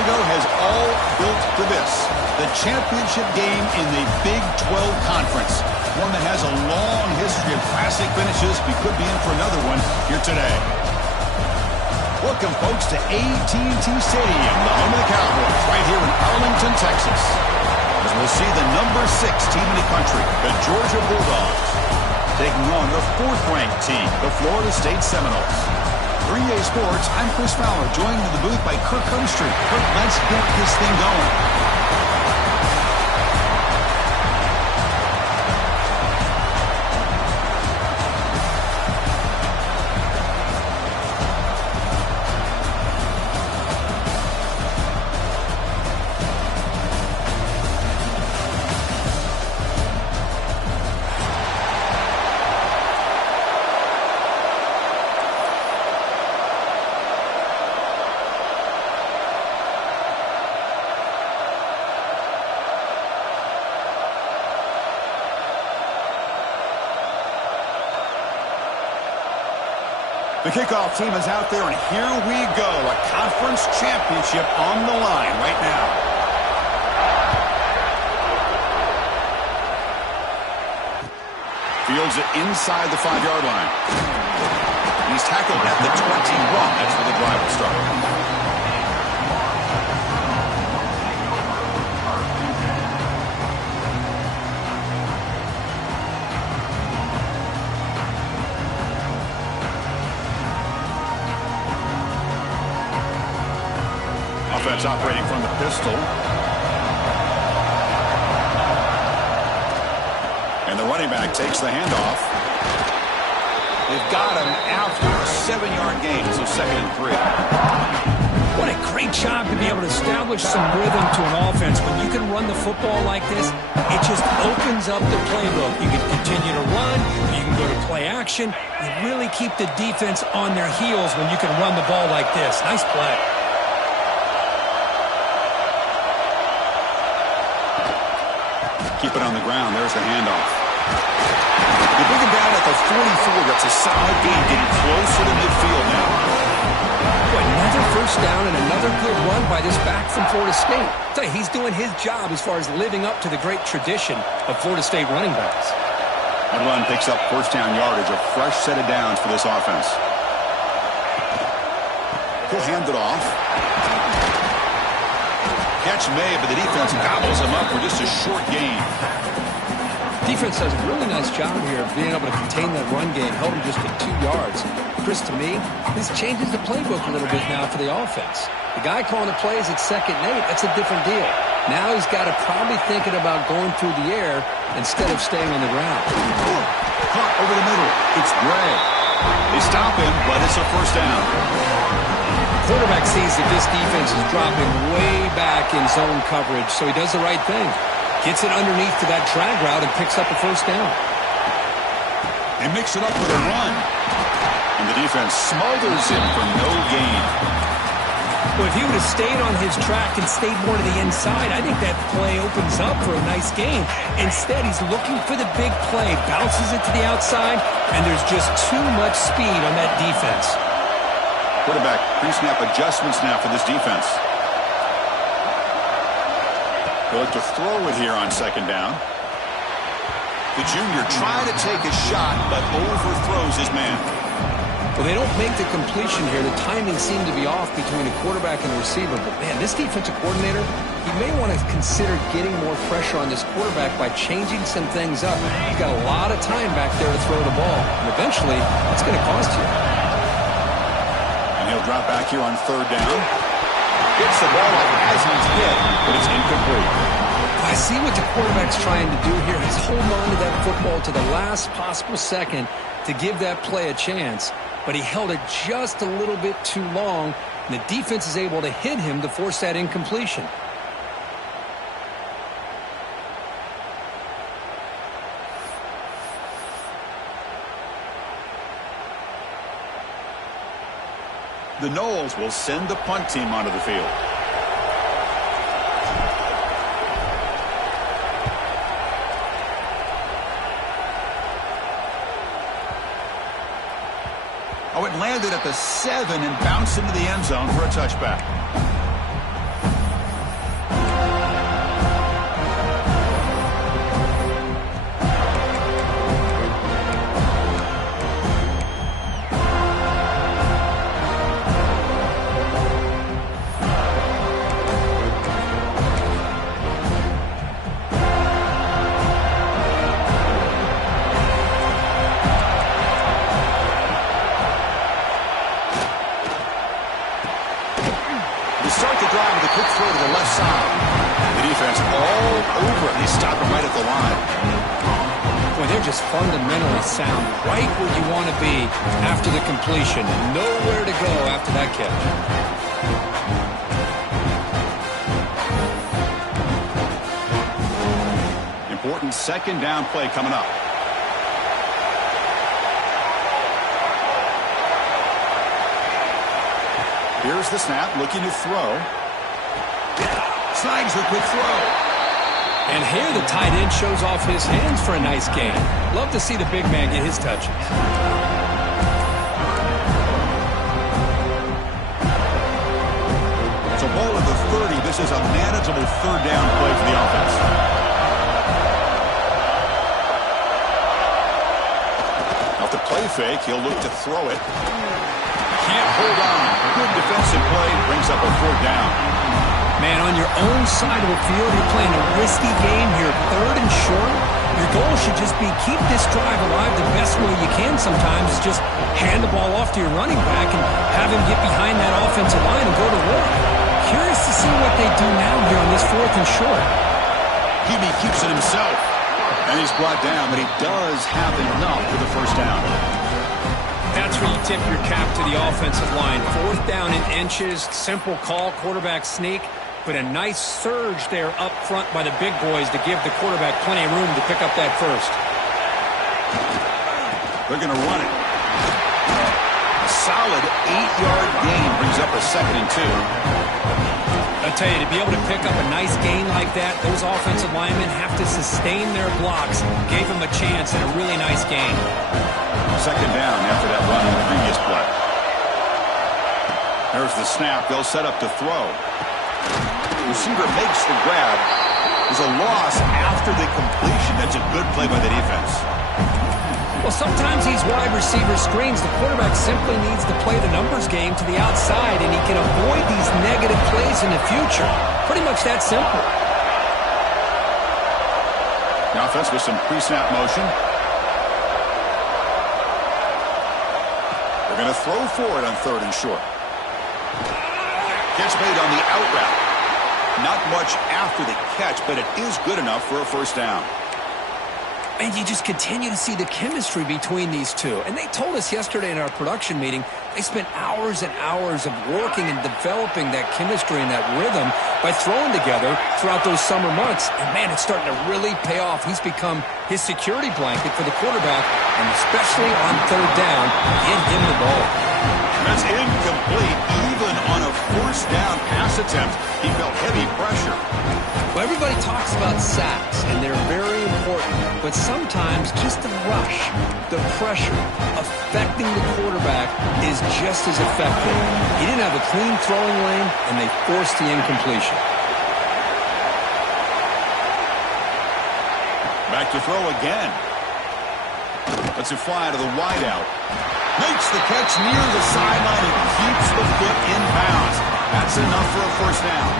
ago has all built to this. The championship game in the Big 12 Conference. One that has a long history of classic finishes. We could be in for another one here today. Welcome, folks, to AT&T Stadium, the home of the Cowboys, right here in Arlington, Texas. As we'll see the number 6 team in the country, the Georgia Bulldogs, taking on the 4th-ranked team, the Florida State Seminoles. For EA Sports, I'm Chris Fowler, joined in the booth by Kirk Humstreet. Kirk, let's get this thing going. The kickoff team is out there, and here we go. A conference championship on the line right now. Fields it inside the 5-yard line. He's tackled at the 21. That's where the drive will start. Offense operating from the pistol. And the running back takes the handoff. They've got him after a 7-yard gain, so 2nd and 3. What a great job to be able to establish some rhythm to an offense. When you can run the football like this, it just opens up the playbook. You can continue to run, you can go to play action. You really keep the defense on their heels when you can run the ball like this. Nice play. Keep it on the ground. There's the handoff. They bring him down at the 44. That's a solid gain, getting closer to midfield now. Another first down and another good run by this back from Florida State. I'll tell you, he's doing his job as far as living up to the great tradition of Florida State running backs. That run picks up first down yardage, a fresh set of downs for this offense. He'll hand it off. Catch made, but the defense gobbles him up for just a short gain. Defense does a really nice job here of being able to contain that run game, held him just at 2 yards. Chris, to me, this changes the playbook a little bit now for the offense. The guy calling the plays at 2nd and 8, that's a different deal. Now he's got to probably thinking about going through the air instead of staying on the ground. Caught over the middle. It's Gray. They stop him, but it's a first down. Quarterback sees that this defense is dropping way back in zone coverage, so he does the right thing. Gets it underneath to that drag route and picks up a first down. They mix it up with a run. And the defense smothers him for no gain. Well, if he would have stayed on his track and stayed more to the inside, I think that play opens up for a nice gain. Instead, he's looking for the big play, bounces it to the outside, and there's just too much speed on that defense. Quarterback pre-snap adjustments now for this defense. They'll look to throw it here on 2nd down. The junior trying to take a shot, but overthrows his man. Well, they don't make the completion here. The timing seemed to be off between the quarterback and the receiver. But, man, this defensive coordinator, he may want to consider getting more pressure on this quarterback by changing some things up. He's got a lot of time back there to throw the ball. And eventually, it's going to cost you. He'll drop back here on 3rd down. Gets the ball like as he's hit, but it's incomplete. I see what the quarterback's trying to do here. He's holding on to that football to the last possible second to give that play a chance. But he held it just a little bit too long, and the defense is able to hit him to force that incompletion. The Noles will send the punt team onto the field. Oh, it landed at the 7 and bounced into the end zone for a touchback. at least stop him right at the line. Boy, they're just fundamentally sound, right where you want to be after the completion. Nowhere to go after that catch. Important second down play coming up. Here's the snap, looking to throw. Snags the quick throw. And here the tight end shows off his hands for a nice gain. Love to see the big man get his touches. So ball at the 30. This is a manageable third down play for the offense. Off the play fake, he'll look to throw it. Can't hold on. Good defensive play. Brings up a fourth down. Man, on your own side of the field, you're playing a risky game here, third and short. Your goal should just be keep this drive alive the best way you can sometimes. Just hand the ball off to your running back and have him get behind that offensive line and go to work. Curious to see what they do now here on this fourth and short. Hebe keeps it himself. And he's brought down, but he does have enough for the first down. That's where you tip your cap to the offensive line. Fourth down in inches, simple call, quarterback sneak. But a nice surge there up front by the big boys to give the quarterback plenty of room to pick up that first. They're going to run it. A solid 8-yard gain brings up a 2nd and 2. I'll tell you, to be able to pick up a nice gain like that, those offensive linemen have to sustain their blocks. Gave them a chance and a really nice gain. 2nd down after that run in the previous play. There's the snap. They'll set up to throw. Receiver makes the grab. There's a loss after the completion. That's a good play by the defense. Well, sometimes these wide receiver screens, the quarterback simply needs to play the numbers game to the outside, and he can avoid these negative plays in the future. Pretty much that simple. The offense with some pre-snap motion. They're going to throw for it on 3rd and short. Catch made on the out route. Not much after the catch, but it is good enough for a first down. And you just continue to see the chemistry between these two. And they told us yesterday in our production meeting, they spent hours and hours of working and developing that chemistry and that rhythm by throwing together throughout those summer months. And, man, it's starting to really pay off. He's become his security blanket for the quarterback, and especially on 3rd down, get him the ball. That's incomplete. Even on a first down pass attempt, he felt heavy pressure. Well, everybody talks about sacks, and they're very important. But sometimes just the rush, the pressure, affecting the quarterback is just as effective. He didn't have a clean throwing lane, and they forced the incompletion. Back to throw again. Lets it fly to the wideout. Makes the catch near the sideline and keeps the foot in bounds. That's enough for a first down.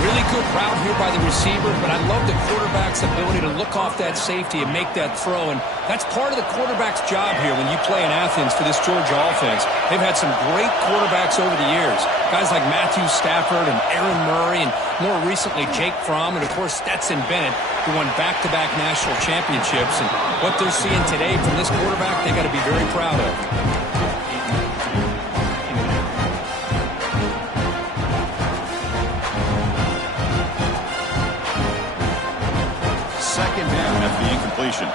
Really good route here by the receiver, but I love the quarterback's ability to look off that safety and make that throw. And that's part of the quarterback's job here when you play in Athens for this Georgia offense. They've had some great quarterbacks over the years. Guys like Matthew Stafford and Aaron Murray, and more recently Jake Fromm, and of course Stetson Bennett, who won back-to-back national championships. And what they're seeing today from this quarterback, they got to be very proud of. Second down after the incompletion.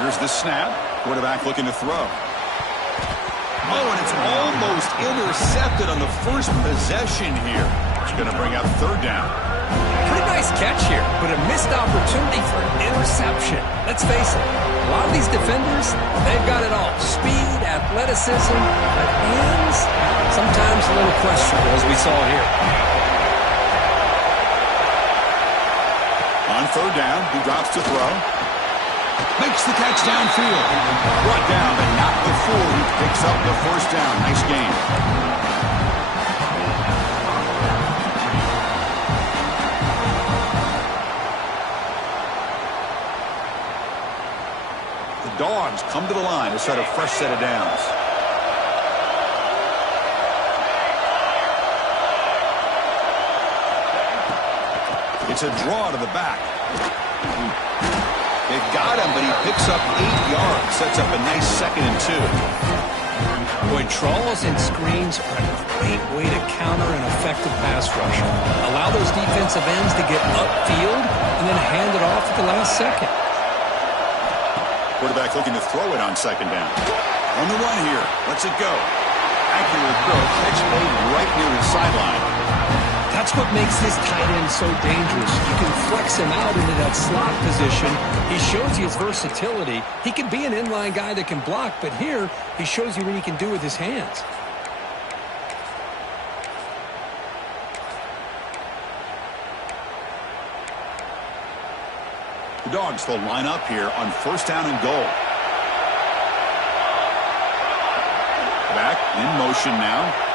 Here's the snap. Quarterback looking to throw. Oh, and it's almost intercepted on the first possession here. It's going to bring up 3rd down. Pretty nice catch here, but a missed opportunity for an interception. Let's face it, a lot of these defenders, they've got it all. Speed, athleticism, but hands, sometimes a little questionable, as we saw here. On 3rd down, he drops to throw. Makes the catch downfield. Brought down, but not before he picks up the first down. Nice game. The Dogs come to the line to set a fresh set of downs. It's a draw to the back. They've got him, but he picks up 8 yards. Sets up a nice 2nd and 2. Boy, draws and screens are a great way to counter an effective pass rush. Allow those defensive ends to get upfield and then hand it off at the last second. Quarterback looking to throw it on 2nd down. On the run here. Lets it go. Accurate throw. Catch made right near his sideline. That's what makes this tight end so dangerous. You can flex him out into that slot position. He shows you his versatility. He can be an inline guy that can block, but here he shows you what he can do with his hands. The Dogs will line up here on 1st down and goal. Back in motion now.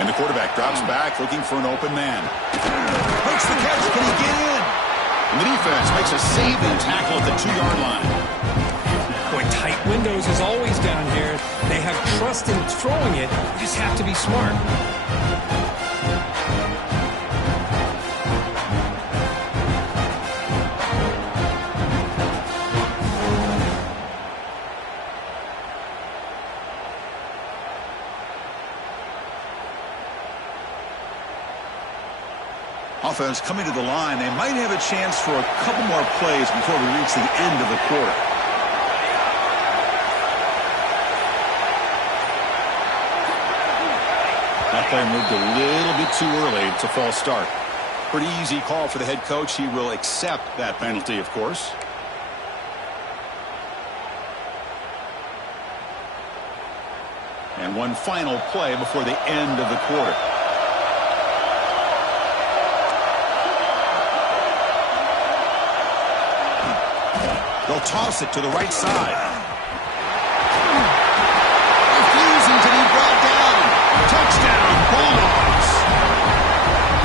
And the quarterback drops back looking for an open man. Makes the catch. Can he get in? And the defense makes a saving tackle at the 2-yard line. Boy, tight windows is always down here. They have trust in throwing it. You just have to be smart. Offense coming to the line. They might have a chance for a couple more plays before we reach the end of the quarter. That player moved a little bit too early. It's a false start. Pretty easy call for the head coach. He will accept that penalty, of course. And one final play before the end of the quarter. They'll toss it to the right side. Refusing to be brought down. Touchdown, Bulldogs.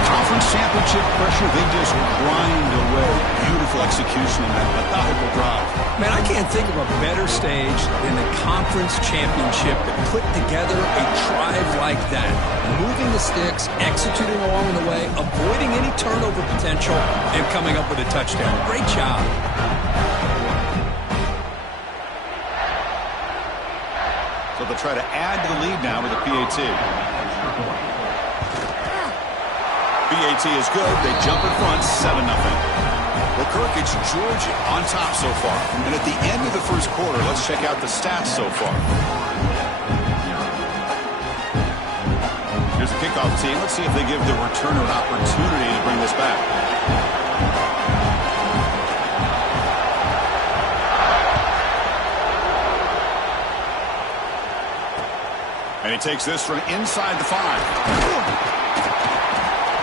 Conference championship pressure, they just grind away. Beautiful execution in that methodical drive. Man, I can't think of a better stage than the conference championship to put together a drive like that. Moving the sticks, executing along the way, avoiding any turnover potential, and coming up with a touchdown. Great job. So they'll try to add to the lead now with a PAT. PAT is good. They jump in front, 7-0. Well, Kirk, it's Georgia on top so far. And at the end of the first quarter, let's check out the stats so far. Here's the kickoff team. Let's see if they give the returner an opportunity to bring this back. And he takes this from inside the 5.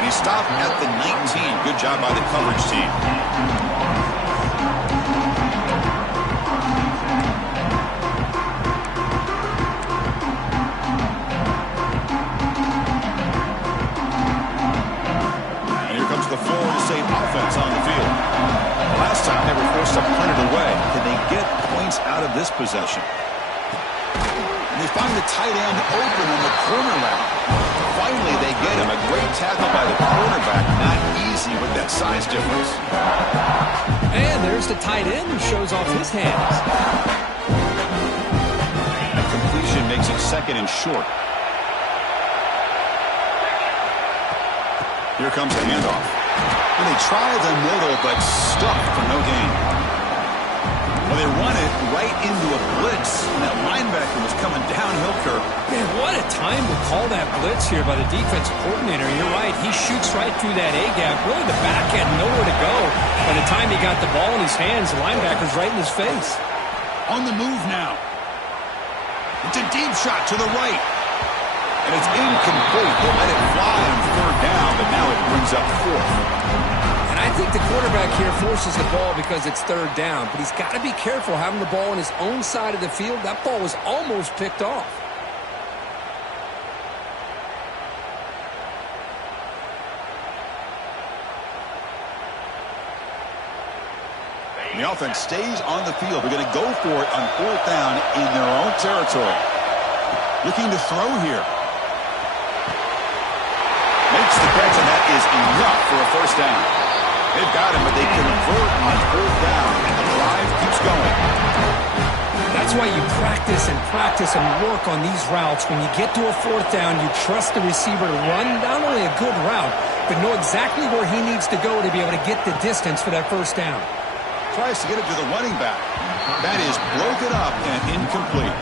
And he stopped at the 19. Good job by the coverage team. And here comes the Florida State offense on the field. Last time they were forced to punt it away. Can they get points out of this possession? They find the tight end open in the corner route. Finally, they get him. A great tackle by the cornerback. Not easy with that size difference. And there's the tight end who shows off his hands. That completion makes it 2nd and short. Here comes the handoff. And they try the middle, but stuck for no gain. Well, they run it right into a blitz. And that linebacker was coming downhill, Kirk. Man, what a time to call that blitz here by the defensive coordinator. You're right. He shoots right through that A-gap. Really, the back had nowhere to go. By the time he got the ball in his hands, the linebacker's right in his face. On the move now. It's a deep shot to the right. And it's incomplete. They let it fly on 3rd down, but now it brings up 4th. And I think the quarterback here forces the ball because it's 3rd down. But he's got to be careful having the ball on his own side of the field. That ball was almost picked off. And the offense stays on the field. They're going to go for it on 4th down in their own territory. Looking to throw here. Makes the catch, and that is enough for a first down. They've got him, but they convert on fourth down, and the drive keeps going. That's why you practice and work on these routes. When you get to a fourth down, you trust the receiver to run not only a good route, but know exactly where he needs to go to be able to get the distance for that first down. Tries to get it to the running back. That is broken up and incomplete.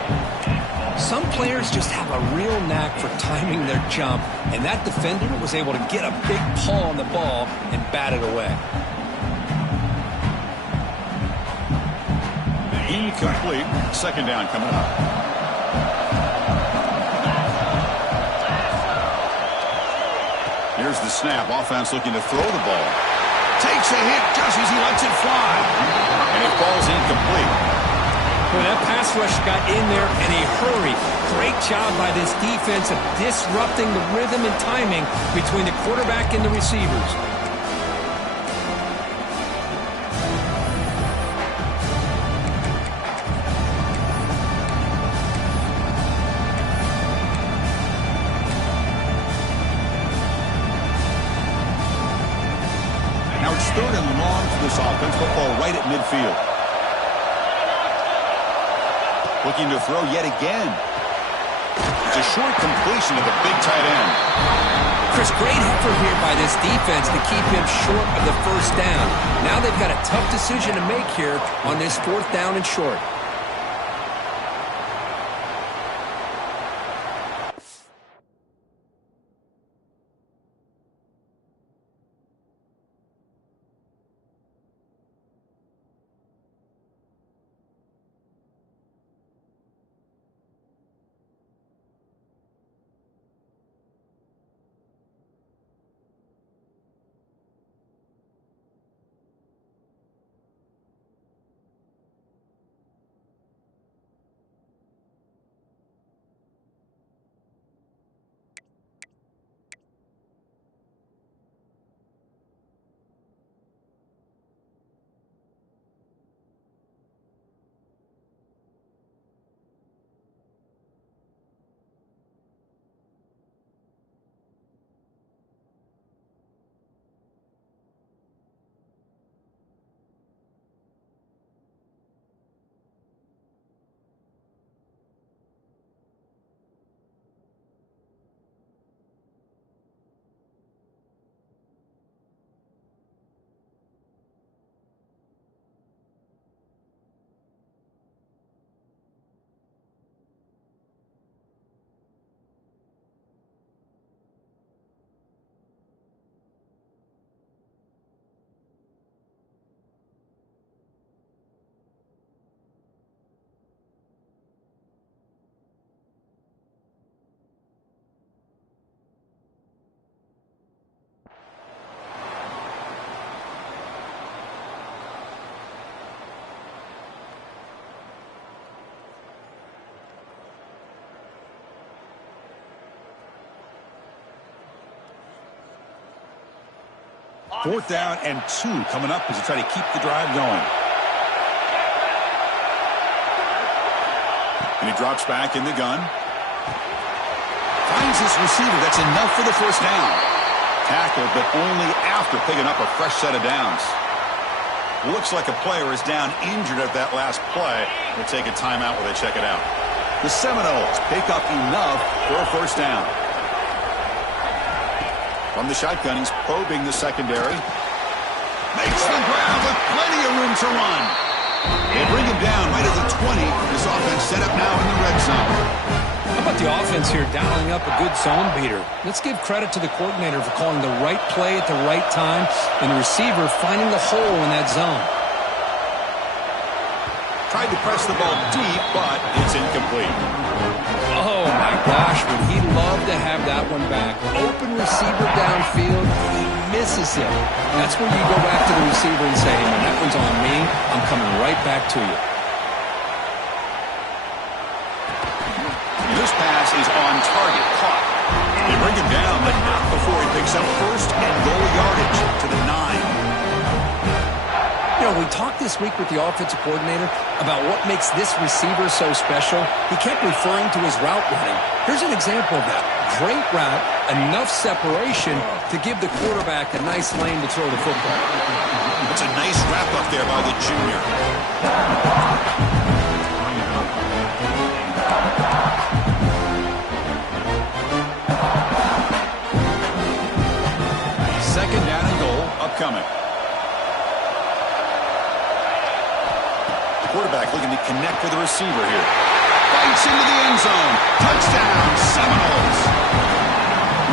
Some players just have a real knack for timing their jump, and that defender was able to get a big paw on the ball and bat it away. Incomplete. Second down coming up. Here's the snap. Offense looking to throw the ball. Takes a hit just as he lets it fly. And it falls incomplete. Well, that pass rush got in there in a hurry. Great job by this defense of disrupting the rhythm and timing between the quarterback and the receivers. Now it's third and long for this offense. Football right at midfield. Looking to throw yet again. It's a short completion to the big tight end. Chris, great effort here by this defense to keep him short of the first down. Now they've got a tough decision to make here on this fourth down and short. Fourth down and 2 coming up as they try to keep the drive going. And he drops back in the gun. Finds his receiver. That's enough for the first down. Tackled, but only after picking up a fresh set of downs. Looks like a player is down injured at that last play. We'll take a timeout while they check it out. The Seminoles pick up enough for a first down. From the shotgun, he's probing the secondary. Makes the grab with plenty of room to run. They bring him down right at the 20. This offense set up now in the red zone. How about the offense here dialing up a good zone beater? Let's give credit to the coordinator for calling the right play at the right time and the receiver finding the hole in that zone. Tried to press the ball deep, but it's incomplete. Oh, my gosh, would he love to have that one back. Open receiver downfield, he misses it. And that's where you go back to the receiver and say, hey, man, that one's on me. I'm coming right back to you. This pass is on target, caught. They bring him down, but not before he picks up first and goal yardage to the 9. You know, we talked this week with the offensive coordinator about what makes this receiver so special. He kept referring to his route running. Here's an example of that. Great route, enough separation to give the quarterback a nice lane to throw the football. It's a nice wrap-up there by the junior. Second down and goal upcoming. Quarterback looking to connect with the receiver here. Bites into the end zone. Touchdown, Seminoles.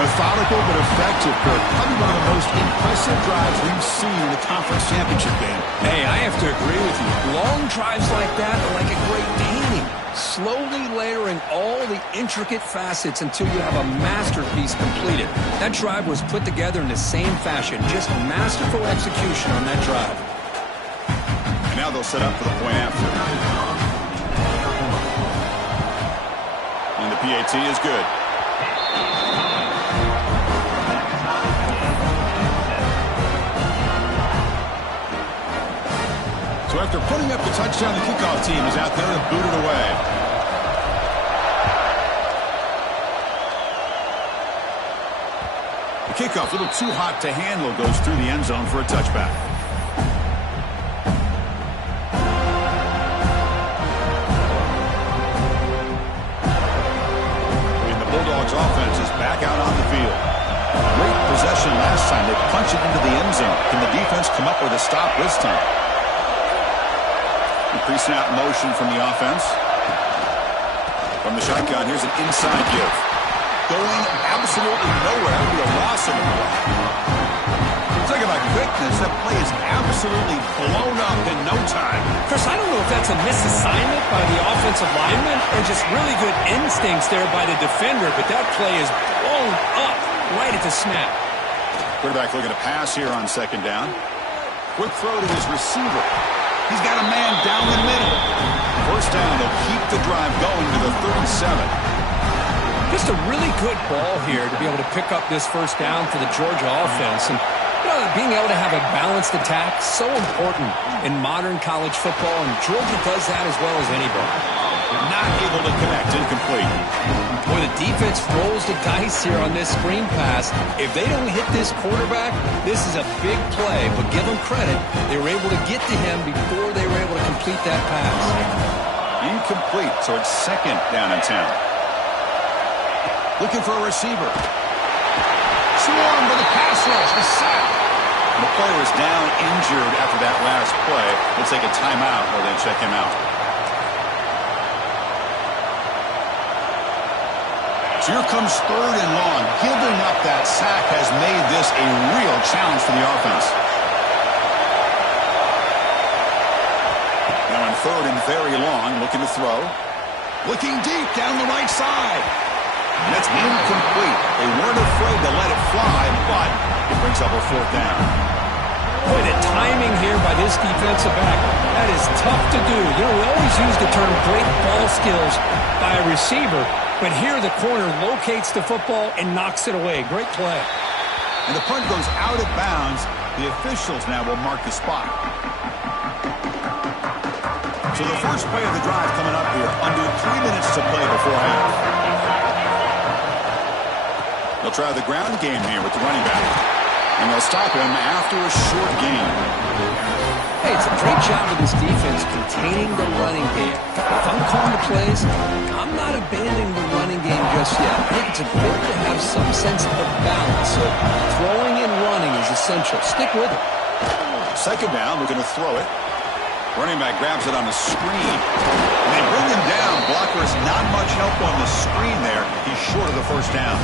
Methodical but effective, Kirk. Probably one of the most impressive drives we've seen in the conference championship game. Hey, I have to agree with you. Long drives like that are like a great painting. Slowly layering all the intricate facets until you have a masterpiece completed. That drive was put together in the same fashion. Just masterful execution on that drive. And now they'll set up for the point after. And the PAT is good. So after putting up the touchdown, the kickoff team is out there to boot it away. The kickoff, a little too hot to handle, goes through the end zone for a touchback. And the Bulldogs offense is back out on the field. Great possession last time. They punched it into the end zone. Can the defense come up with a stop this time? Pre-snap motion from the offense. From the shotgun, here's an inside give. Going absolutely nowhere. That would be a loss of the play. Talk about quickness. That play is absolutely blown up in no time. Chris, I don't know if that's a misassignment by the offensive lineman or just really good instincts there by the defender, but that play is blown up right at the snap. Quarterback looking to pass here on second down. Quick throw to his receiver. He's got a man down the middle. First down, they'll keep the drive going to the 37. Just a really good ball here to be able to pick up this first down for the Georgia offense. And, you know, being able to have a balanced attack, so important in modern college football, and Georgia does that as well as anybody. Not able to connect, incomplete. Boy, the defense rolls the dice here on this screen pass. If they don't hit this quarterback, this is a big play, but give them credit. They were able to get to him before they were able to complete that pass. Incomplete, so it's second down in 10. Looking for a receiver. Swarm with the pass rush, the sack. The player is down injured after that last play. We'll take a timeout or then check him out. Here comes third and long. Giving up that sack has made this a real challenge for the offense. Now on third and very long, looking to throw. Looking deep down the right side. And that's incomplete. They weren't afraid to let it fly, but it brings up a fourth down. Boy, the timing here by this defensive back, that is tough to do. You know, we always use the term great ball skills by a receiver, but here the corner locates the football and knocks it away. Great play. And the punt goes out of bounds. The officials now will mark the spot. So the first play of the drive coming up here. Under 3 minutes to play before half. They'll try the ground game here with the running back. And they'll stop him after a short gain. Hey, it's a great job of this defense containing the running game. If I'm calling the plays, I'm not abandoning the running game just yet. I think it's important to have some sense of balance. So throwing and running is essential. Stick with it. Second down, we're going to throw it. Running back grabs it on the screen. And they bring him down. Blocker's not much help on the screen there. He's short of the first down.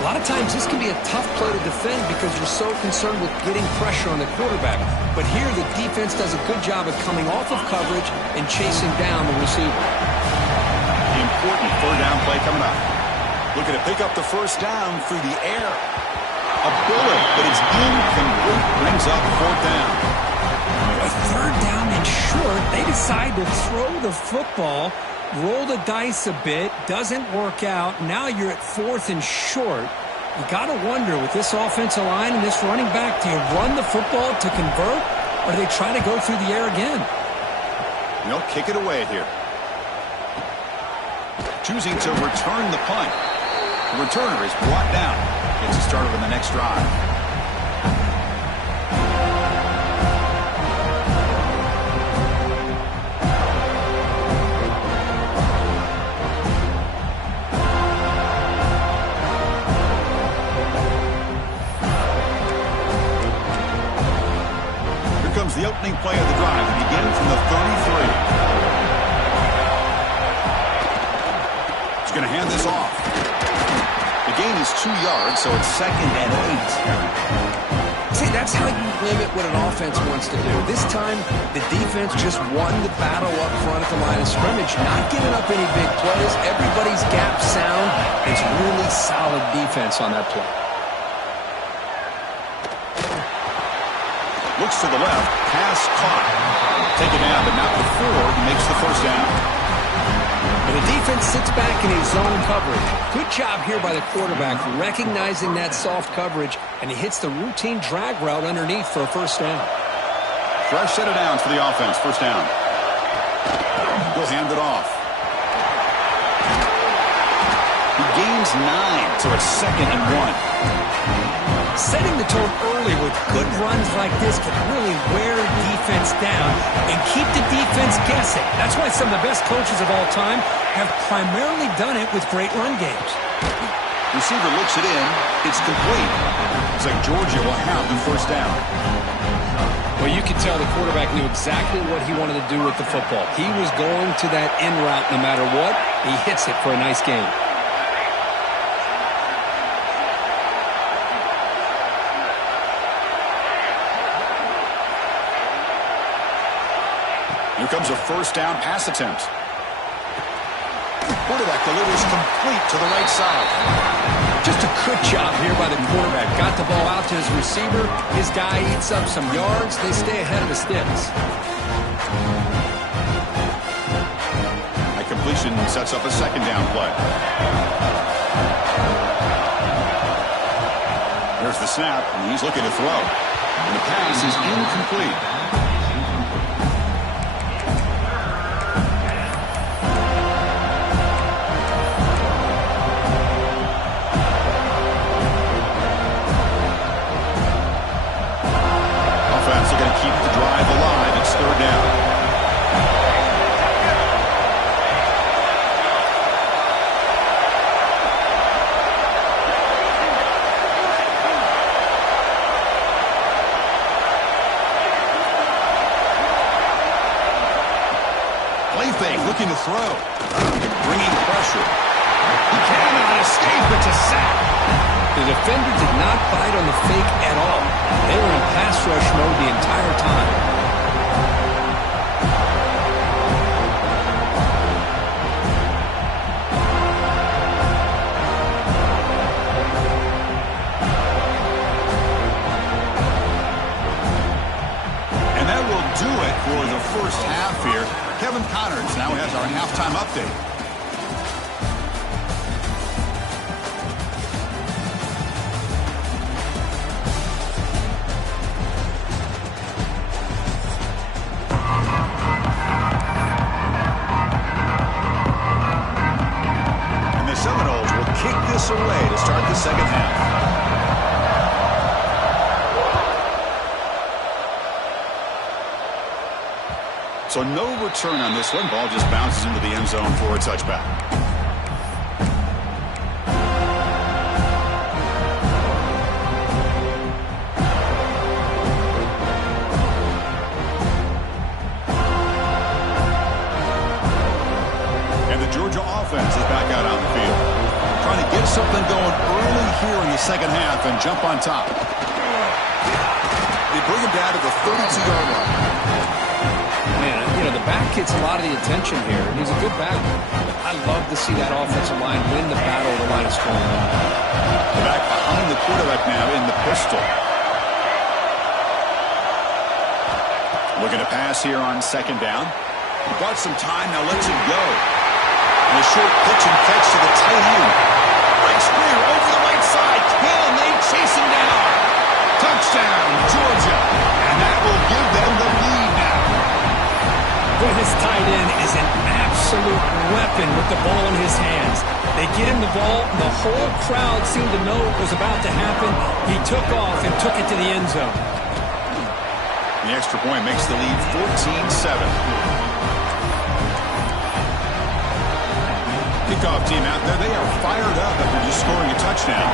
A lot of times this can be a tough play to defend because you're so concerned with getting pressure on the quarterback. But here the defense does a good job of coming off of coverage and chasing down the receiver. The important third down play coming up. Looking to pick up the first down through the air. A bullet, but it's incomplete. Brings up fourth down. A third down and short. They decide to throw the football. Roll the dice a bit, doesn't work out. Now you're at fourth and short. You got to wonder with this offensive line and this running back, do you run the football to convert, or or do they try to go through the air again? They'll kick it away here. Choosing to return the punt. The returner is brought down. Gets a started on the next drive. Here comes the opening play of the drive. It begins from the 33. He's going to hand this off. The gain is 2 yards, so it's 2nd and 8. See, that's how you limit what an offense wants to do. This time, the defense just won the battle up front at the line of scrimmage, not giving up any big plays. Everybody's gap sound. It's really solid defense on that play. Looks to the left. Pass caught. Taken down, but not before he makes the first down. And the defense sits back in his zone coverage. Good job here by the quarterback, recognizing that soft coverage, and he hits the routine drag route underneath for a first down. Fresh set of downs for the offense. First down. He'll hand it off. He gains 9, so it's 2nd and 1. Setting the tone early with good runs like this can really wear defense down and keep the defense guessing. That's why some of the best coaches of all time have primarily done it with great run games. Receiver looks it in. It's complete. Looks like Georgia will have the first down. Well, you could tell the quarterback knew exactly what he wanted to do with the football. He was going to that in route no matter what. He hits it for a nice gain. Here comes a first down pass attempt. Quarterback delivers complete to the right side. Just a good job here by the quarterback. Got the ball out to his receiver. His guy eats up some yards. They stay ahead of the sticks. That completion sets up a second down play. There's the snap, and he's looking to throw. And the pass is incomplete. Going to keep the drive alive. It's third down. Play fake, looking to throw. Bringing pressure. He cannot escape. It's a sack. The defender did not bite on the fake at all. They were in pass rush mode the entire time. And that will do it for the first half here. Kevin Connors now has our halftime update. Away to start the second half. So no return on this one. Ball just bounces into the end zone for a touchback. And the Georgia offense is back out on the field. Trying to get something going early here in the second half and jump on top. They bring him down to the 32-yard line. Man, you know, the back gets a lot of the attention here. He's a good back. I love to see that offensive line win the battle of the line of scoring. The back behind the quarterback now in the pistol. Looking to pass here on second down. Got some time, now lets it go. And a short pitch and catch to the tight end. Right screen over the right side. Can they chase him down? Touchdown, Georgia. And that will give them the lead now. Boy, this tight end is an absolute weapon with the ball in his hands. They get him the ball, and the whole crowd seemed to know what was about to happen. He took off and took it to the end zone. The extra point makes the lead 14-7. Kickoff team out there, they are fired up after just scoring a touchdown.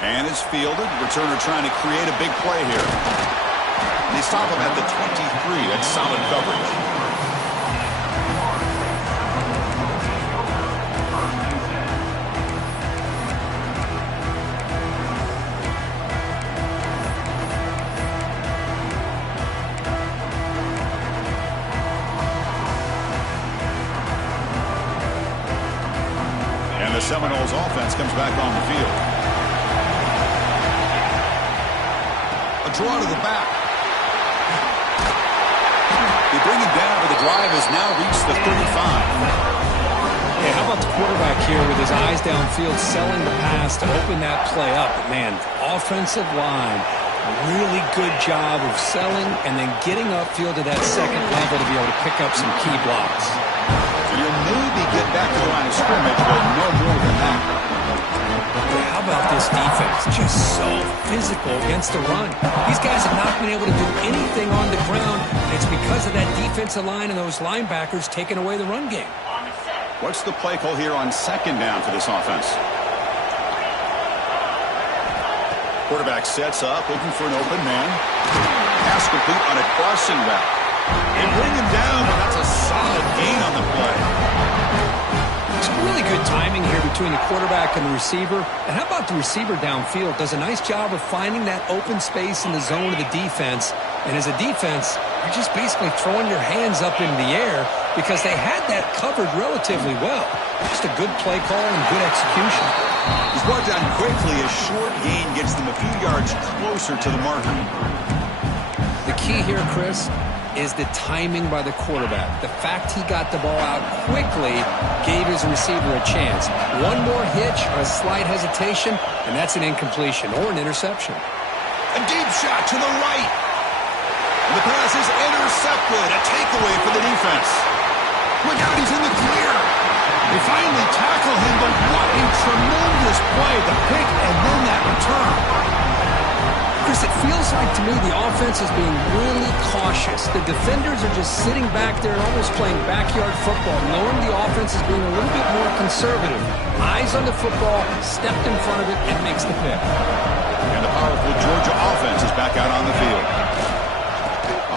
And it's fielded. Returner trying to create a big play here. They stop him at the 23. That's solid coverage. And the Seminoles offense comes back on the field. A draw to the back. They bring him down, but the drive has now reached the 35. Hey, how about the quarterback here with his eyes downfield, selling the pass to open that play up? But man, offensive line, really good job of selling and then getting upfield to that second level to be able to pick up some key blocks. So you'll maybe get back to the line of scrimmage, but no more than that. How about this defense? Just so physical against the run. These guys have not been able to do anything on the ground. It's because of that defensive line and those linebackers taking away the run game. What's the play call here on second down for this offense? Quarterback sets up, looking for an open man. Pass complete on a crossing route. They bring him down, but that's a solid gain on the play. Some really good timing here between the quarterback and the receiver. And how about the receiver downfield? Does a nice job of finding that open space in the zone of the defense. And as a defense, you're just basically throwing your hands up in the air because they had that covered relatively well. Just a good play call and good execution. He's brought down quickly. A short gain gets them a few yards closer to the marker. The key here, Chris, is the timing by the quarterback. The fact he got the ball out quickly gave his receiver a chance. One more hitch or a slight hesitation, and that's an incompletion or an interception. A deep shot to the right. And the pass is intercepted. A takeaway for the defense. Look out, he's in the clear. They finally tackle him, but what a tremendous play. The pick and then that return. Chris, it feels like to me the offense is being really cautious. The defenders are just sitting back there and almost playing backyard football, knowing the offense is being a little bit more conservative. Eyes on the football, stepped in front of it, and makes the pick. And the powerful Georgia offense is back out on the field.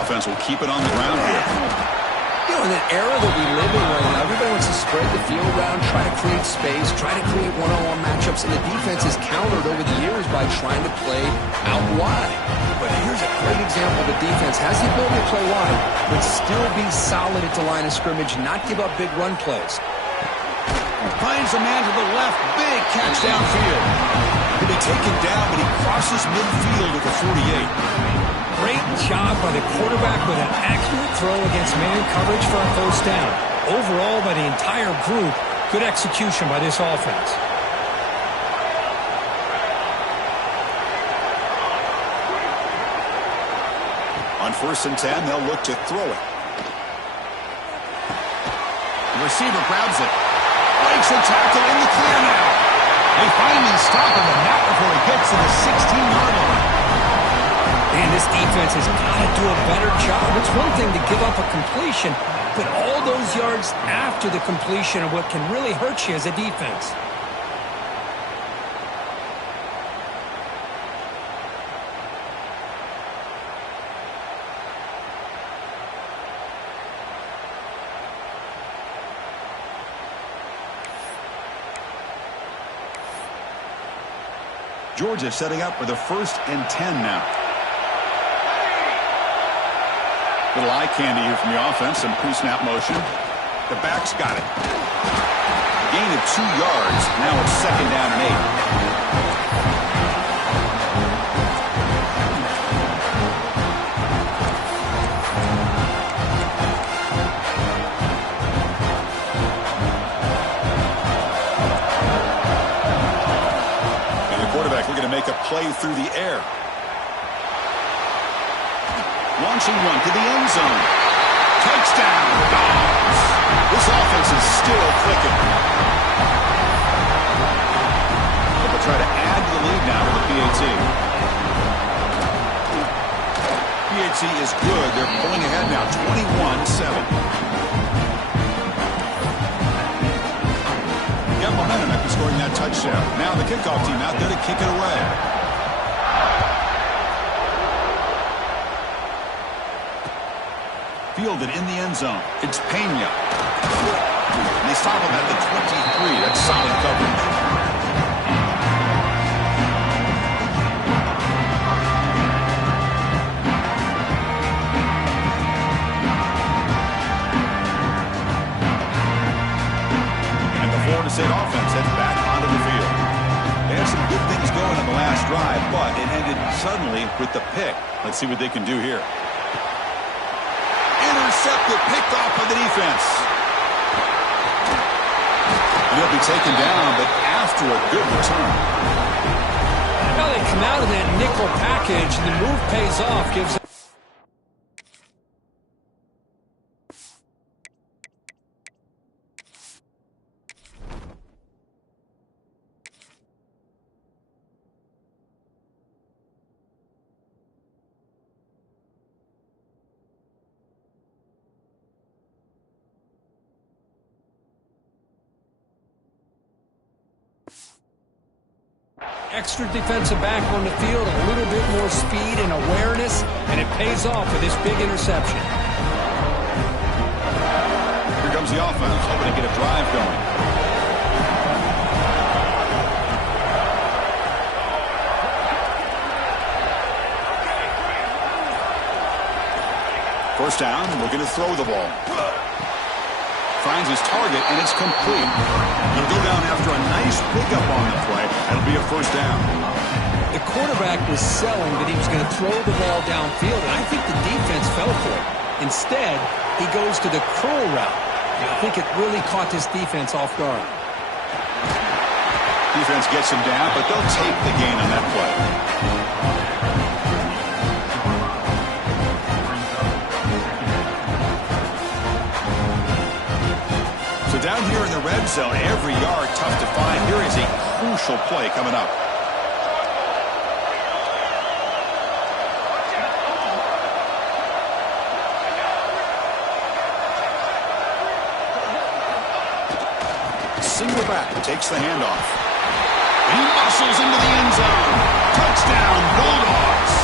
Offense will keep it on the ground here. You know, in that era that we live in right now, everybody wants to spread the field around, try to create space, try to create one-on-one matchups, and the defense is countered over the years by trying to play out wide. But here's a great example. The defense has the ability to play wide, but still be solid at the line of scrimmage, not give up big run plays. Finds a man to the left. Big catch downfield. He'll be taken down, but he crosses midfield at the 48. Great job by the quarterback with an accurate throw against man coverage for a first down. Overall, by the entire group, good execution by this offense. On 1st and 10, they'll look to throw it. The receiver grabs it. Breaks a tackle in the clear now. They finally stop him, and not before he gets to the 16-yard line. Man, this defense has got to do a better job. It's one thing to give up a completion, but all those yards after the completion are what can really hurt you as a defense. Georgia setting up for the 1st and 10 now. Little eye candy here from the offense, some pre-snap motion. The back's got it. Gain of 2 yards. Now it's 2nd down and 8. through the air. Launching one to the end zone. Touchdown, Dogs. This offense is still clicking. They'll try to add to the lead now with the PAT. PAT is good. They're pulling ahead now, 21-7. Got momentum after scoring that touchdown. Now the kickoff team out there to kick it away. Fielded in the end zone. It's Pena. And they stop him at the 23. That's solid coverage. And the Florida State offense heads back onto the field. They had some good things going on the last drive, but it ended suddenly with the pick. Let's see what they can do here. Intercepted, picked off by the defense. And he'll be taken down, but after a good return. Now they come out of that nickel package, and the move pays off. Gives extra defensive back on the field, a little bit more speed and awareness, and it pays off with this big interception. Here comes the offense, hoping to get a drive going. First down, looking to throw the ball. Finds his target, and it's complete. He'll go down after a nice pickup on the play. That'll be a first down. The quarterback was selling that he was going to throw the ball downfield, and I think the defense fell for it. Instead, he goes to the curl route. And I think it really caught this defense off guard. Defense gets him down, but they'll take the gain on that play. Down here in the red zone, every yard tough to find. Here is a crucial play coming up. Single back, takes the handoff. He muscles into the end zone. Touchdown, Bulldogs.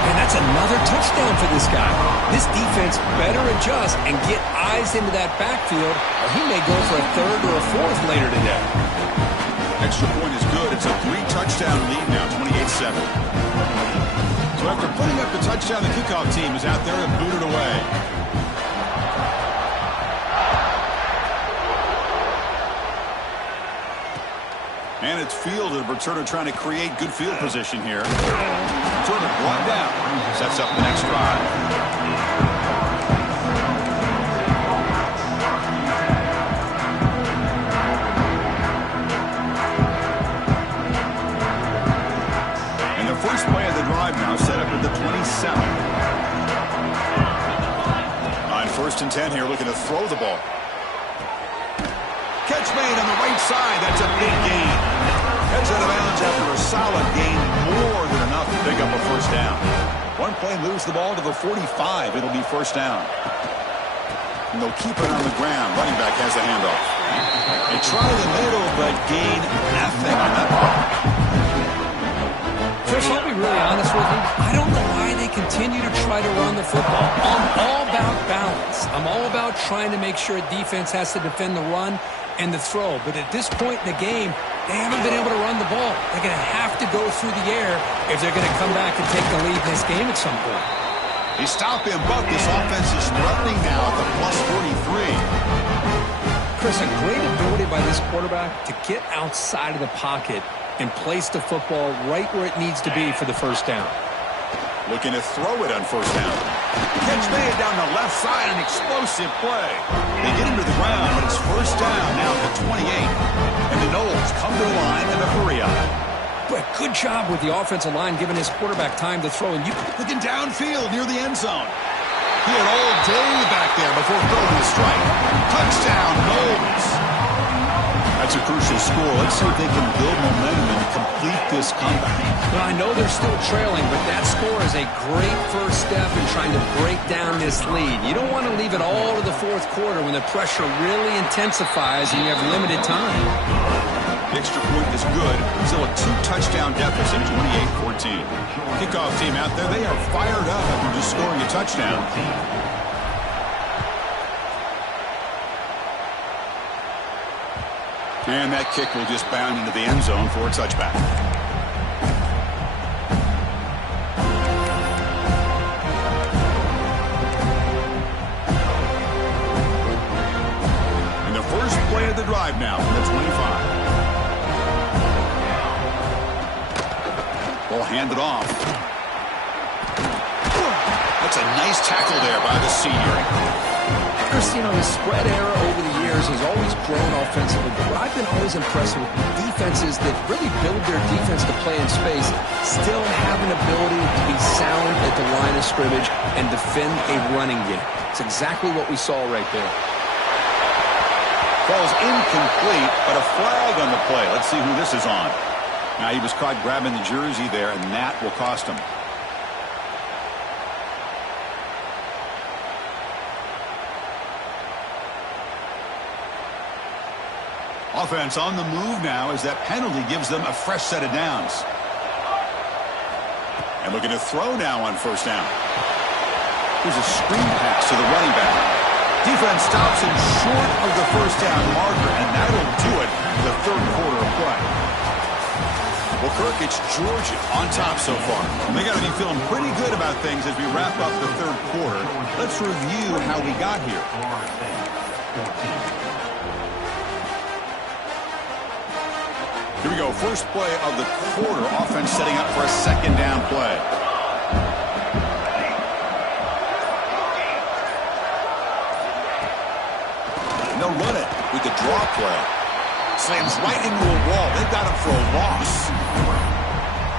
And that's another touchdown for this guy. This defense better adjust and get eyes into that backfield, or he may go for a third or a fourth later today. Extra point is good. It's a 3-touchdown lead now, 28-7. So after putting up the touchdown, the kickoff team is out there and booted away. And it's fielded. Returner trying to create good field position here. Returner brought down. Sets up the next drive. And the first play of the drive now set up at the 27. On 1st and 10 here, looking to throw the ball. Catch made on the right side. That's a big gain. Heads out of bounds after a solid gain, more than enough to pick up a first down. One play moves the ball to the 45. It'll be first down. And they'll keep it on the ground. Running back has the handoff. They try the middle, but gain nothing on that play. Chris, I'll be really honest with you. I don't know why they continue to try to run the football. I'm all about balance. I'm all about trying to make sure a defense has to defend the run and the throw. But at this point in the game, they haven't been able to run the ball. They're going to have to go through the air if they're going to come back and take the lead in this game at some point. They stop him, but this offense is threatening now at the plus 43. Chris, a great ability by this quarterback to get outside of the pocket and place the football right where it needs to be for the first down. Looking to throw it on first down. Catch made down the left side, an explosive play. They get him to the ground, but it's first down now at the 28. And the Noles come to the line in a hurry up. But good job with the offensive line giving his quarterback time to throw. And you looking downfield near the end zone. He had all day back there before throwing the strike. Touchdown, Knowles. That's a crucial score. Let's see if they can build momentum and complete this comeback. Well, I know they're still trailing, but that score is a great first step in trying to break down this lead. You don't want to leave it all to the fourth quarter when the pressure really intensifies and you have limited time. The extra point is good. Still a 2-touchdown deficit, 28-14. Kickoff team out there, they are fired up after just scoring a touchdown. And that kick will just bound into the end zone for a touchback. And the first play of the drive now from the 25. Ball handed off. That's a nice tackle there by the senior. Chris, you know, the spread era over the years has always grown offensively, but what I've been always impressed with defenses that really build their defense to play in space still have an ability to be sound at the line of scrimmage and defend a running game. It's exactly what we saw right there. Ball's incomplete, but a flag on the play. Let's see who this is on. Now, he was caught grabbing the jersey there, and that will cost him. Offense on the move now as that penalty gives them a fresh set of downs. And looking to throw now on first down. Here's a screen pass to the running back. Defense stops him short of the first down marker, and that'll do it for the third quarter of play. Well, Kirk, it's Georgia on top so far. They got to be feeling pretty good about things as we wrap up the third quarter. Let's review how we got here. Here we go. First play of the quarter. Offense setting up for a second down play. And they'll run it with the draw play. Slams right into a wall. They've got him for a loss.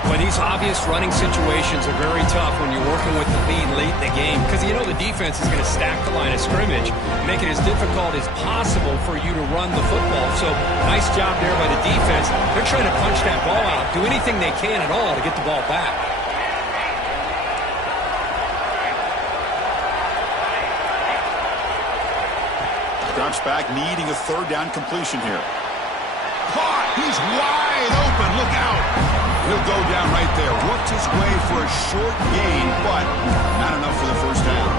Well, these obvious running situations are very tough when you're working with the lead late in the game because you know the defense is going to stack the line of scrimmage, make it as difficult as possible for you to run the football. So, nice job there by the defense. They're trying to punch that ball out, do anything they can at all to get the ball back. Drops back, needing a third down completion here. Caught! He's wide open. Look out! He'll go down right there. Worked his way for a short gain, but not enough for the first down.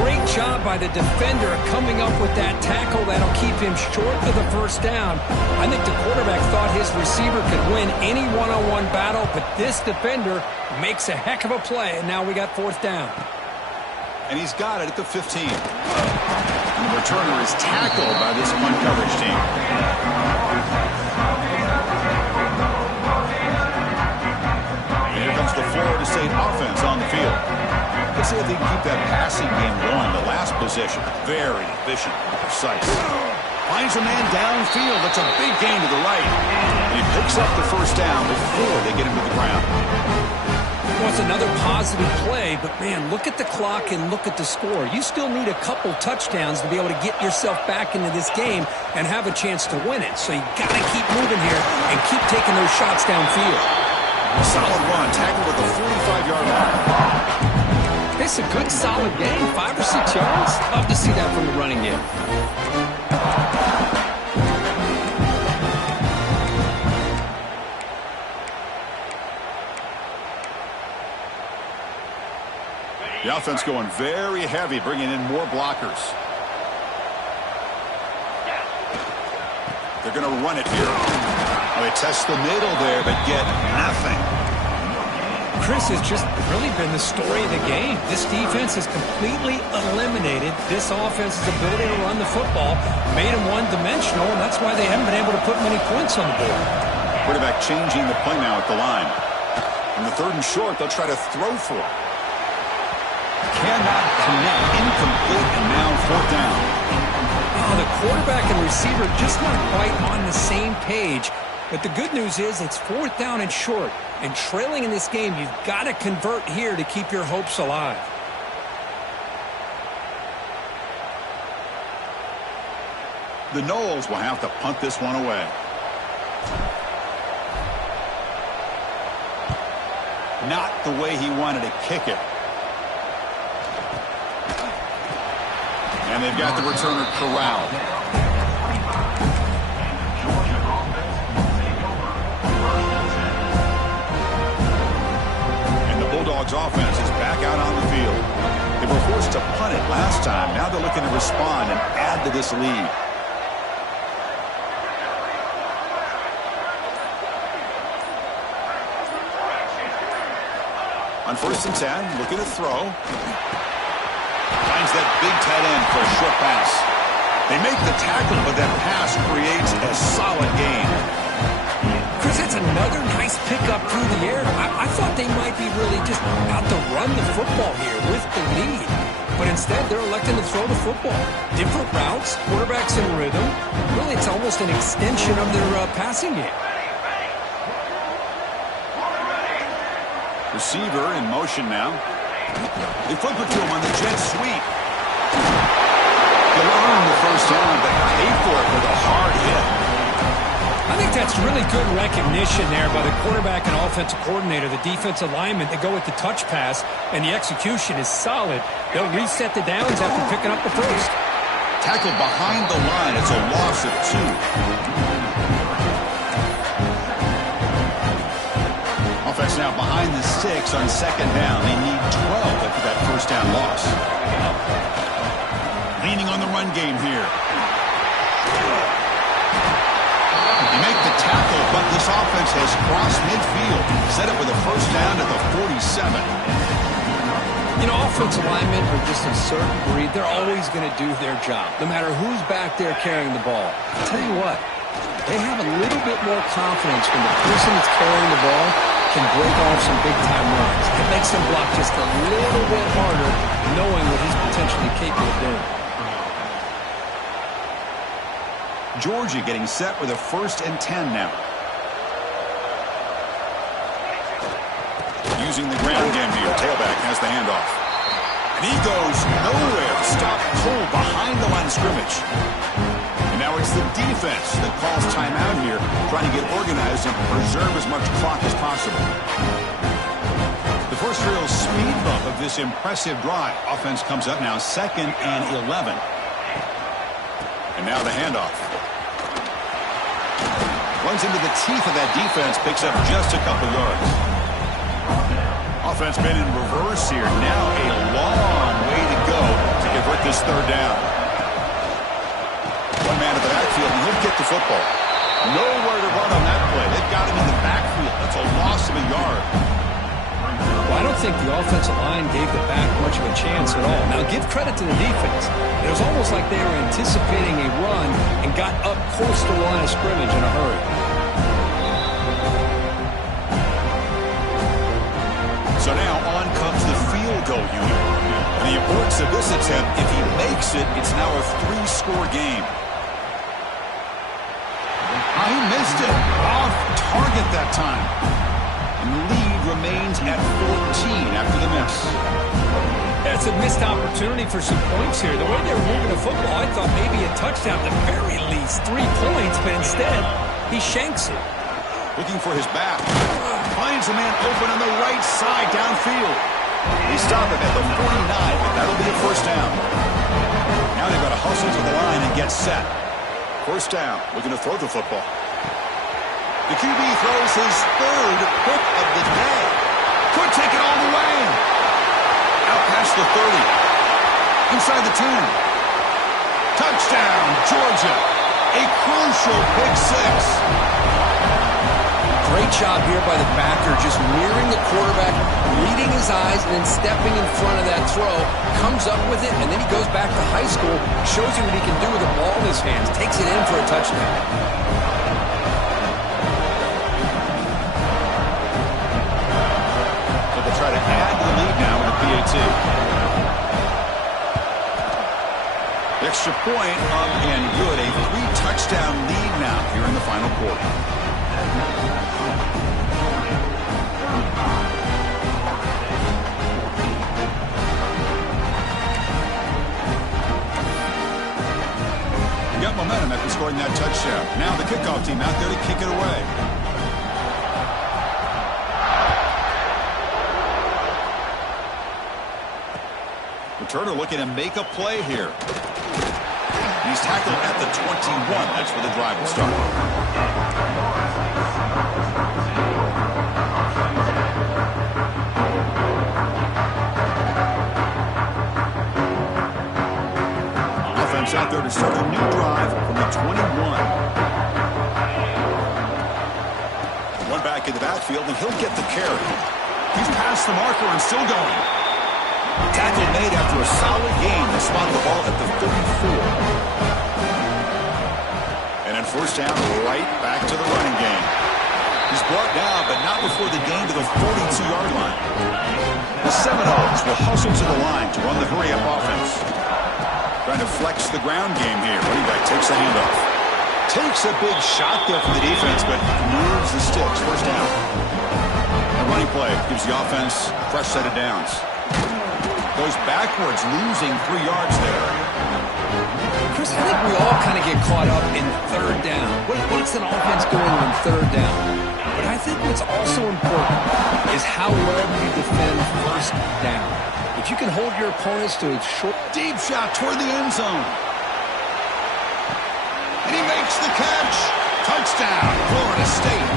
Great job by the defender coming up with that tackle that'll keep him short of the first down. I think the quarterback thought his receiver could win any one-on-one battle, but this defender makes a heck of a play, and now we got fourth down. And he's got it at the 15. And the returner is tackled by this punt coverage team. Here comes the Florida State offense on the field. Let's see if they can keep that passing game going. The last possession, very efficient and precise. Finds a man downfield. That's a big gain to the right. And he picks up the first down before they get him to the ground. Well, it's another positive play, but, man, look at the clock and look at the score. You still need a couple touchdowns to be able to get yourself back into this game and have a chance to win it. So you got to keep moving here and keep taking those shots downfield. Solid run, tackled at the 45-yard line. It's a good, solid game, 5 or 6 yards. Love to see that from the running game. The offense going very heavy, bringing in more blockers. They're going to run it here. Well, they test the middle there, but get nothing. Chris has just really been the story of the game. This defense has completely eliminated this offense's ability to run the football, made them one-dimensional, and that's why they haven't been able to put many points on the board. Quarterback changing the play now at the line. On the third and short, they'll try to throw for it. Cannot connect, incomplete, and now fourth down. Oh, the quarterback and receiver just not quite on the same page. But the good news is it's 4th down and short. And trailing in this game, you've got to convert here to keep your hopes alive. The Noles will have to punt this one away. Not the way he wanted to kick it. And they've got the returner corralled. And the Bulldogs offense is back out on the field. They were forced to punt it last time. Now they're looking to respond and add to this lead. On 1st and 10, looking to throw. Finds that big tight end for a short pass. They make the tackle, but that pass creates a solid gain. Chris, that's another nice pickup through the air. I thought they might be really just out to run the football here with the lead. But instead, they're electing to throw the football. Different routes, quarterbacks in rhythm. Really, it's almost an extension of their passing game. Receiver in motion now. They flip it to him on the jet sweep. He'll earn the first down, but paid for it with a hard hit. I think that's really good recognition there by the quarterback and offensive coordinator, the defensive lineman. They go with the touch pass, and the execution is solid. They'll reset the downs after picking up the first. Tackle behind the line. It's a loss of 2. Offense now behind the 6 on 2nd down. They need 12 after that first down loss. Leaning on the run game here. They make the tackle, but this offense has crossed midfield. Set up with a first down at the 47. You know, offensive linemen are just a certain breed. They're always going to do their job, no matter who's back there carrying the ball. I'll tell you what, they have a little bit more confidence when the person that's carrying the ball can break off some big-time runs. It makes them block just a little bit harder, knowing what he's potentially capable of doing. Georgia getting set with a 1st and 10 now. Using the ground game here. Tailback has the handoff. And he goes nowhere. Stop cold behind the line of scrimmage. And now it's the defense that calls timeout here, trying to get organized and preserve as much clock as possible. The first real speed bump of this impressive drive. Offense comes up now 2nd and 11. And now the handoff. Runs into the teeth of that defense, picks up just a couple yards. Offense been in reverse here. Now a long way to go to convert this 3rd down. One man at the backfield, and he'll get the football. Nowhere to run on that play. They've got him in the backfield. That's a loss of a yard. Well, I don't think the offensive line gave the back much of a chance at all. Now, give credit to the defense. It was almost like they were anticipating a run and got up close to the line of scrimmage in a hurry. So now on comes the field goal unit. And the importance of this attempt, if he makes it, it's now a 3-score game. Oh, he missed it. Off target that time. And the lead remains at 14 after the miss. That's a missed opportunity for some points here. The way they were moving the football, I thought maybe a touchdown, at the very least 3 points, but instead, he shanks it. Looking for his back. Finds a man open on the right side downfield. They stop him at the 49, but that'll be a first down. Now they've got to hustle to the line and get set. First down, looking to throw the football. The QB throws his 3rd pick of the day. Could take it all the way. Out past the 30. Inside the 10. Touchdown, Georgia. A crucial pick 6. Great job here by the backer, just mirroring the quarterback, reading his eyes, and then stepping in front of that throw, comes up with it, and then he goes back to high school, shows you what he can do with the ball in his hands, takes it in for a touchdown. So they'll try to add to the lead now with the PAT. Extra point up and good. A 3-touchdown lead now here in the final quarter. Got momentum after scoring that touchdown. Now the kickoff team out there to kick it away. Returner looking to make a play here. He's tackled at the 21. That's where the drive will start. Out there to start a new drive from the 21. One back in the backfield, and he'll get the carry. He's past the marker and still going. Tackle made after a solid gain. They spot the ball at the 34. And then first down, right back to the running game. He's brought down, but not before the gain to the 42-yard line. The Seminoles will hustle to the line to run the hurry-up offense. Trying to flex the ground game here. Running back takes the handoff. Takes a big shot there from the defense, but moves the sticks. First down. A running play gives the offense a fresh set of downs. Goes backwards, losing 3 yards there. Chris, I think we all kind of get caught up in third down. What's an offense doing on third down? But I think what's also important is how well you defend first down. If you can hold your opponents to a short, deep shot toward the end zone. And he makes the catch. Touchdown, Florida State.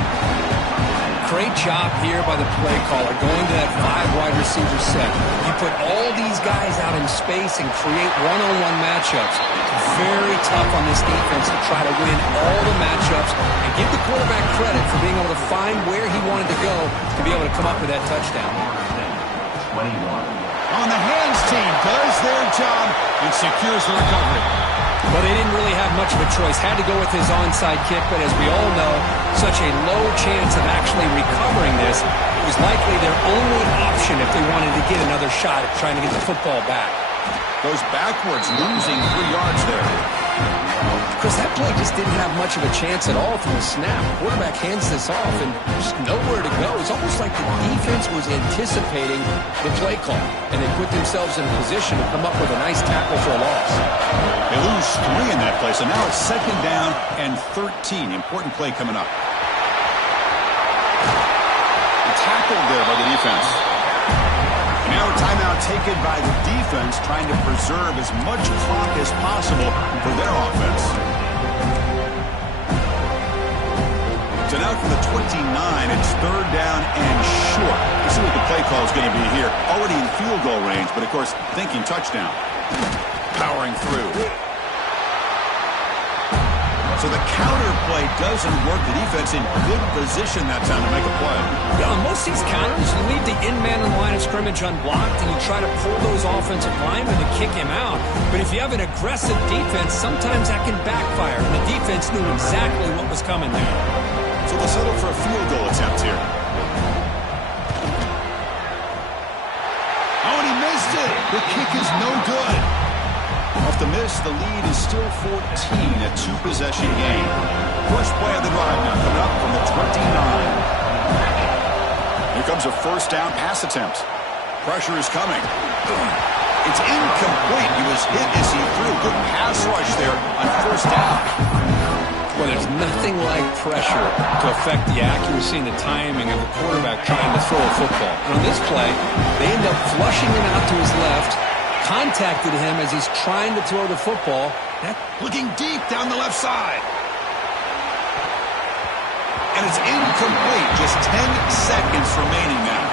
Great job here by the play caller going to that 5 wide receiver set. You put all these guys out in space and create one-on-one matchups. It's very tough on this defense to try to win all the matchups and give the quarterback credit for being able to find where he wanted to go to be able to come up with that touchdown. 21. On the hands team does their job and secures the recovery. Well, they didn't really have much of a choice. Had to go with his onside kick, but as we all know, such a low chance of actually recovering this. It was likely their only option if they wanted to get another shot at trying to get the football back. Goes backwards, losing 3 yards there. Chris, that play just didn't have much of a chance at all from the snap. The quarterback hands this off and just nowhere to go. It's almost like the defense was anticipating the play call, and they put themselves in a position to come up with a nice tackle for a loss. They lose 3 in that play, so now it's second down and 13. Important play coming up. Tackled there by the defense. Now a timeout taken by the defense, trying to preserve as much clock as possible for their offense. So now from the 29, it's third down and short. Let's see what the play call is going to be here. Already in field goal range, but of course thinking touchdown. Powering through. So the counter play doesn't work. The defense in good position that time to make a play. Yeah, on most of these counters, you leave the in-man in the line of scrimmage unblocked, and you try to pull those offensive linemen to kick him out. But if you have an aggressive defense, sometimes that can backfire, and the defense knew exactly what was coming there. So they'll settle for a field goal attempt here. Oh, and he missed it. The kick is no good. Off the miss, the lead is still 14, a 2-possession game. First play of the drive now coming up from the 29. Here comes a first down pass attempt. Pressure is coming. It's incomplete. He was hit as he threw. Good pass rush there on first down. Well, there's nothing like pressure to affect the accuracy and the timing of the quarterback trying to throw a football. And on this play, they end up flushing him out to his left, contacted him as he's trying to throw the football. Looking deep down the left side. And it's incomplete. Just 10 seconds remaining now.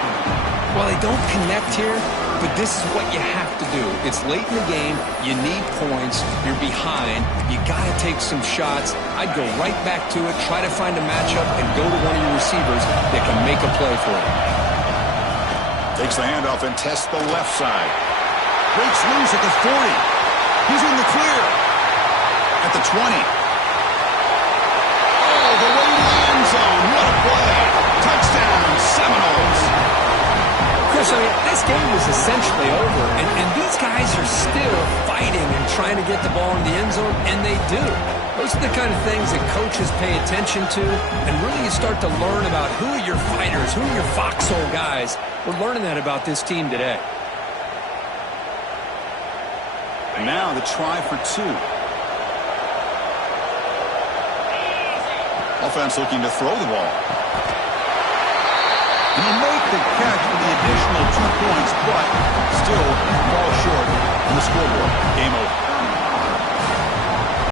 Well, they don't connect here, but this is what you have to do. It's late in the game. You need points. You're behind. You got to take some shots. I'd go right back to it, try to find a matchup, and go to one of your receivers that can make a play for you. Takes the handoff and tests the left side. Breaks loose at the 40. He's in the clear. At the 20. Oh, the way to the end zone. What a play. Touchdown, Seminoles. Chris, So this game is essentially over, and these guys are still fighting and trying to get the ball in the end zone, and they do. Those are the kind of things that coaches pay attention to, and really you start to learn about who are your fighters, who are your foxhole guys. We're learning that about this team today. Now the try for 2. Offense looking to throw the ball. And he'll make the catch for the additional 2 points, but still fall short on the scoreboard. Game over.